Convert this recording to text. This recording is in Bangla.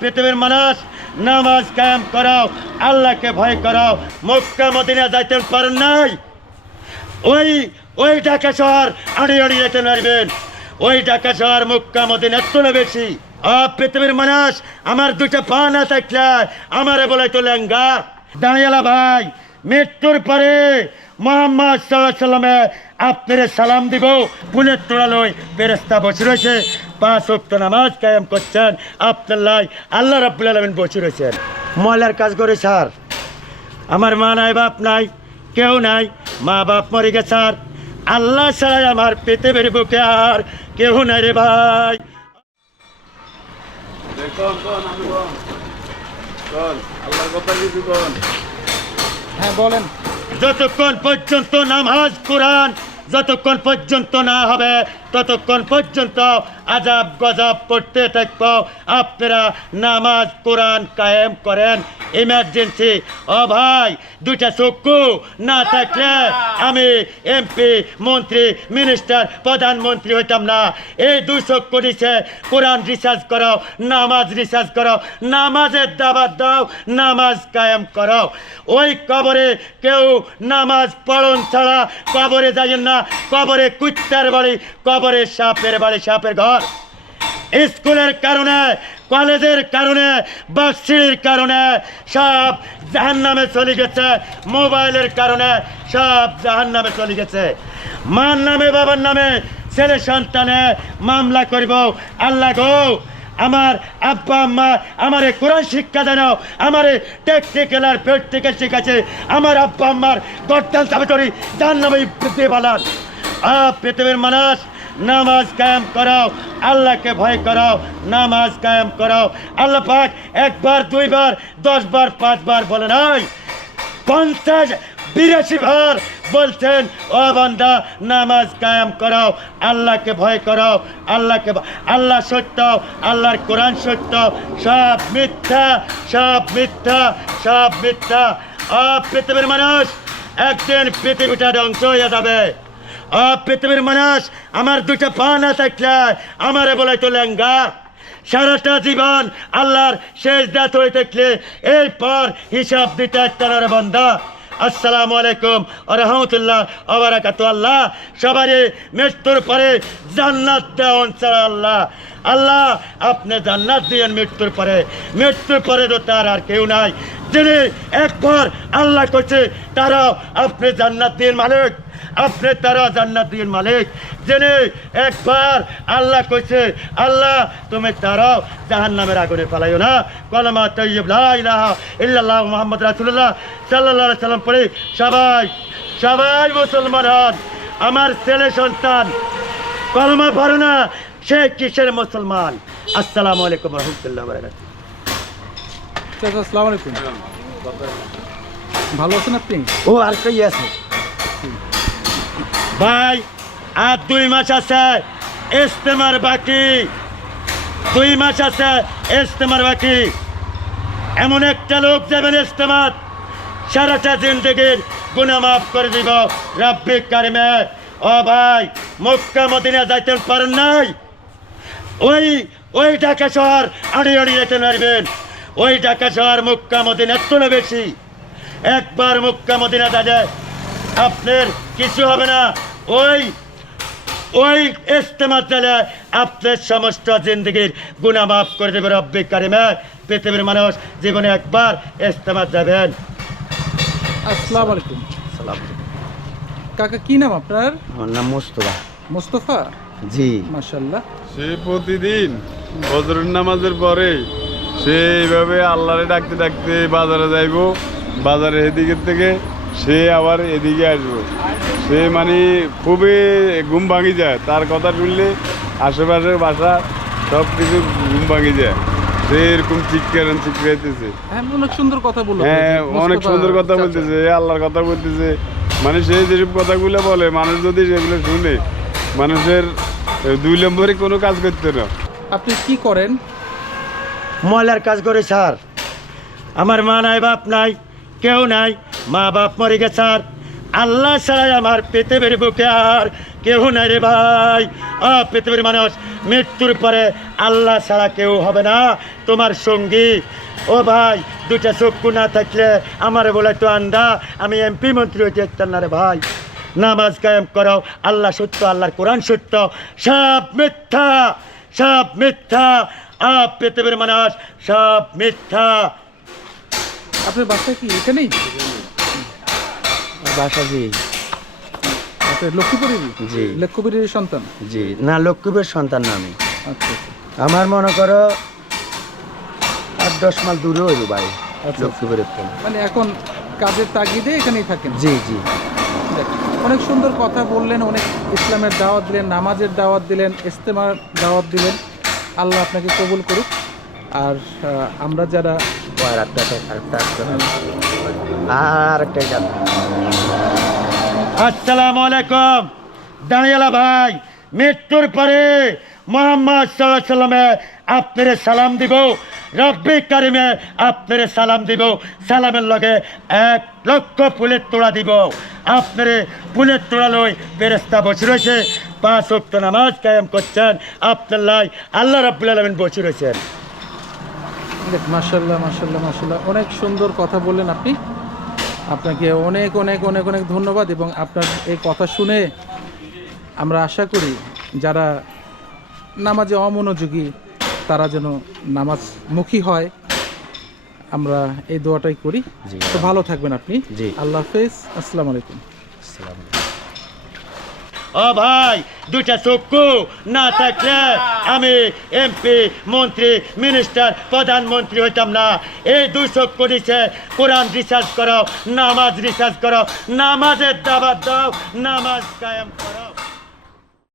পৃথিবীর মানুষ নামাজ কায়েম করাও, আল্লাহকে ভয় করাও, মক্কা, মদিনা যাইতে পারেন নাই। ওই ওই ঢাকা শহর আড়ি আড়ি যেতে পারবেন। ওই ঢাকা শহর, মক্কা, মদিনা না বেশি। পৃথিবীর মানুষ আমার দুটা পা না থাকলে আমারে বলে তো লেঙ্গা। দাঁড়িয়ালা ভাই, মৃত্যুর পরে মোহাম্মদ সাল্লামে আপনারে সালাম দিব। পুনের তোড়ালই ফেরেস্তা বসে রয়েছে। পাঁচ ওয়াক্ত নামাজ কায়েম করছেন। আপনার লাই আল্লাহ রাব্বুল আলমিন বসে রয়েছেন। ময়লার কাজ করে স্যার। আমার মা নাই বাপ নাই কেউ নাই। মা বাপ মরে গেছে স্যার। আল্লাহ ছাড়াই আমার পৃথিবীর বুকে আর কেউ নাই রে ভাই। কোন কোন আমি কোন কোন আল্লাহর কথা কিছু কোন হ্যাঁ বলেন। যতক্ষণ পর্যন্ত নামাজ কোরআন যতক্ষণ পর্যন্ত না হবে ততক্ষণ পর্যন্ত আজাব গজাব পড়তে থাকব। আপনারা নামাজ কোরআন কায়েম করেন। ইমার্জেন্সি ও ভাই, দুইটা চক্ষু না থাকলে আমি এমপি মন্ত্রী মিনিস্টার প্রধানমন্ত্রী হইতাম না। এই দুই চক্ষু দিছে কোরআন রিসার্চ করো, নামাজ রিসার্চ করো, নামাজের দাবাত দাও, নামাজ কায়েম করো। ওই কবরে কেউ নামাজ পড়ন ছাড়া কবরে যাইয়েন না। কবরে কুত্তার বাড়ি, কবরে সাপের বাড়ি, সাপের ঘর। স্কুলের কারণে, কলেজের কারণে বাক্সির কারণে সব জাহান নামে চলে গেছে। মোবাইলের কারণে সব জাহান নামে চলে গেছে। মার নামে, বাবার নামে ছেলে সন্তানে মামলা করব। আল্লাহ গো, আমার আব্বা, আম্মা, আমারে কোরআন শিক্ষা জানাও আমারে টেকনিক্যাল আর প্র্যাকটিক্যাল শিখাচ্ছে। আমার আব্বা, আম্মার গর্দান চাবে করি যার নামে দিয়ে বালান আ পৃথিবীর মানুষ নামাজ কায়েম করাও, আল্লাহকে ভয় করাও, নামাজ কায়েম করাও। আল্লাহ পাক একবার, দুইবার, দশবার, পাঁচবার বলে নাই পঞ্চাশ, বিরাশি বার বলছেন, ও বান্দা, নামাজ কায়েম করাও, আল্লাহকে ভয় করাও, আল্লাহকে আল্লাহ সত্য, আল্লাহর কোরআন সত্য, সব মিথ্যা সব মিথ্যা সব মিথ্যা। আ, পৃথিবীর মানুষ একদিন পৃথিবীটা ধ্বংস হয়ে যাবে। আ পৃথিবীর মানুষ, আমার দুটা পা না থাকলে আমারে বলে তো লেঙ্গা সারাটা জীবন আল্লাহর শেষ দাঁত হয়ে থাকলে এরপর হিসাব দিতে তার বান্দা। আসসালামু আলাইকুম রহমতুল্লাহ ওবারাকাতু আল্লাহ সবারই মৃত্যুর পরে জান্নাত দেওয়ান আল্লাহ। আল্লাহ আপনি জান্নাত দিয়েন মৃত্যুর পরে। মৃত্যুর পরে তো তার আর কেউ নাই। যিনি একবার আল্লাহ করছে তারাও আপনি জান্নাত দিন মালিক। আপনি তারা জান্নাত দিন মালিক যিনি একবার আল্লাহ কইছে আল্লাহ তুমি তারাও জাহান নামের আগুনে পালাইও না। কলমা তৈব লা ইলাহা ইল্লাল্লাহ মুহাম্মদ রাসূলুল্লাহ সাল্লাল্লাহু সাল্লাম পড়ে সবাই সবাই মুসলমান হন আমার ছেলে সন্তান কলমা পড়ো না সে কিসের মুসলমান? আসসালামু আলাইকুম রহমতুল্লাহ বারাকাতুহু। আসসালামু আলাইকুম। ভালো আছেন আপনি? ও আর কই আছে ভাই, আর দুই মাস আছে, ইস্তেমার বাকি। দুই মাস আছে, ইস্তেমার বাকি। এমন একটা লোক যাবেন ইস্তেমাত সারাটা জিন্দগির গুণা মাফ করে দিব। রাব্বি কারিমে, ও ভাই, মক্কা মদিনা যাইতে পারেন নাই? ওই ওই ঢাকা শহর আড়ি আড়ি যেতে পারবেন ওই ঢাকা শহর মক্কা মদিনা না বেশি। একবার মক্কা মদিনা দাদা আপনার কিছু হবে না। ওই ওই ইস্তেমাত দিলে আপনার সমস্ত জিন্দগির গুণা মাফ করে দেবে রব্বিক কারিমে। পৃথিবীর মানুষ জীবনে একবার ইস্তেমাত যাবেন আসসালামু আলাইকুম। কাকা কি নাম আপনার? আমার নাম মুস্তফা। মোস্তফা? জি। মাশাল্লাহ সে প্রতিদিন বজরের নামাজের পরে সে এইভাবে আল্লাহরে ডাকতে ডাকতে বাজারে যাইব। বাজারের এদিকের থেকে সে আবার এদিকে আসব। সে মানে খুবই ঘুম ভাঙি যায়। তার কথা শুনলে আশেপাশের বাসা সব কিছু ঘুম ভাঙি যায়। সে এরকম চিৎকার চিৎকাইতেছে হ্যাঁ অনেক সুন্দর কথা বলল। হ্যাঁ অনেক সুন্দর কথা বলতেছে আল্লাহর কথা বলতেছে। মানে সে যেসব কথাগুলো বলে মানুষ যদি সেগুলো শুনে মানুষের দুই নম্বরে কোনো কাজ করতে না। আপনি কি করেন? ময়লার কাজ করে স্যার। আমার মা নাই বাপ নাই কেউ নাই। মা বাপ মরে গেছে আর। আল্লাহ ছাড়াই আমার পৃথিবীর বুকে আর কেউ নাই রে ভাই। আ, পৃথিবীর মানুষ, মৃত্যুর পরে আল্লাহ ছাড়া কেউ হবে না। তোমার সঙ্গী। ও ভাই দুটা চক্ষু না থাকলে আমার বলে তো আন্দা, আমি এমপি মন্ত্রী হইতে পারতাম না রে ভাই। নামাজ কায়েম করো, আল্লাহ সত্য, আল্লাহর কোরআন সত্য। সব মিথ্যা সব মিথ্যা। আ, পৃথিবীর মানুষ, সব মিথ্যা। আপনার বাসা কি? এখানেই বাসা জি। আপনার লক্ষ্মীপুরেরই জি। লক্ষ্মীপুরের সন্তান? জি। না লক্ষ্মীপুর সন্তান না আমি। আচ্ছা আচ্ছা। আমার মনে করো আট দশ মাইল দূরে হইব ভাই আচ্ছা। লক্ষ্মীপুরের থেকে। মানে এখন কাজের তাগিদে এখানেই থাকেন? জি জি। অনেক সুন্দর কথা বললেন অনেক ইসলামের দাওয়াত দিলেন নামাজের দাওয়াত দিলেন ইস্তেমার দাওয়াত দিলেন। আল্লাহ আপনাকে কবুল করুক। আর আমরা যারা আর একটা আসসালামু আলাইকুম। দাঁড়িয়ালা ভাই, মৃত্যুর পরে মোহাম্মদ সাল্লাহ সাল্লামে আপনারে সালাম দিব। রব্বি কারিমে আপনারে সালাম দিব। সালামের লগে এক লক্ষ ফুলের তোড়া দিব। আপনারে ফুলের তোড়া লই ফেরেস্তা বসে রয়েছে। পাঁচ অক্ট নামাজ কায়েম করছেন। আপনার লাই আল্লাহ রাব্বুল আলমিন বসে রয়েছেন। দেখ মার্শাল্লাহ মার্শাল্লাহ মার্শাল্লাহ অনেক সুন্দর কথা বললেন আপনি। আপনাকে অনেক অনেক অনেক অনেক ধন্যবাদ এবং আপনার এই কথা শুনে আমরা আশা করি যারা নামাজে অমনোযোগী তারা যেন নামাজমুখী হয়। আমরা এই দোয়াটাই করি। তো ভালো থাকবেন আপনি। জি। আল্লাহ হাফেজ। আসসালামু আলাইকুম। ও ভাই, দুইটা চক্ষু না থাকলে আমি এমপি, মন্ত্রী, মিনিস্টার, প্রধানমন্ত্রী হইতাম না। এই দুই চক্ষু দিছে, কোরআন রিসার্চ করো, নামাজ রিসার্চ করো, নামাজের দাবার দাও, নামাজ কায়েম করো।